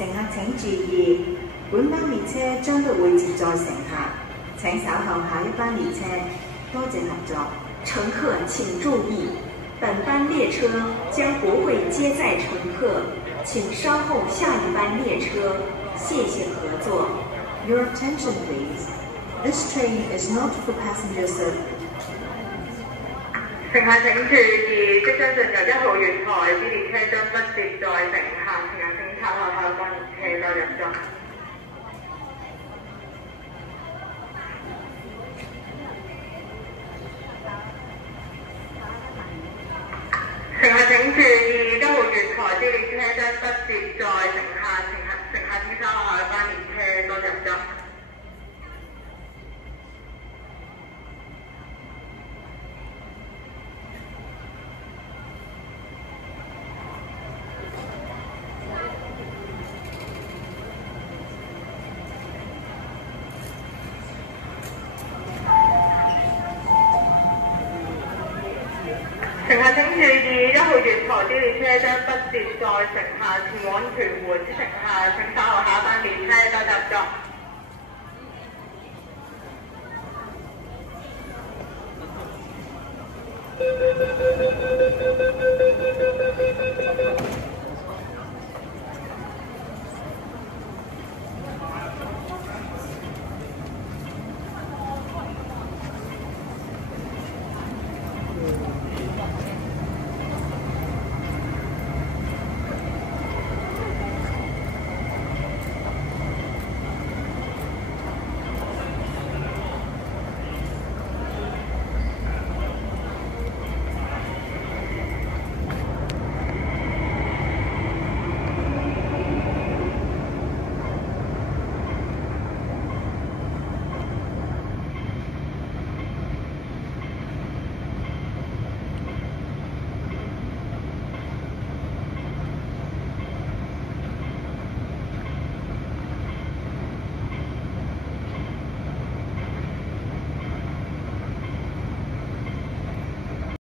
乘客請注意，本班列車將不會接載乘客，請稍後下一班列車。多謝合作。乘客請注意，本班列車將不會接載乘客，請稍後下一班列車。謝謝合作。Your attention, please. This train is not for passenger service. 乘客請注意，即將進入1號月台，此列車將不接載乘客，乘客請稍後下一班列車再入座。乘客請注意，1號月台此列車將不接載乘客，乘客請稍後下一班列車再入座。乘客請注意，1號月台啲列車將不接載乘客前往屯門之乘客，請稍後下一班列車再入座。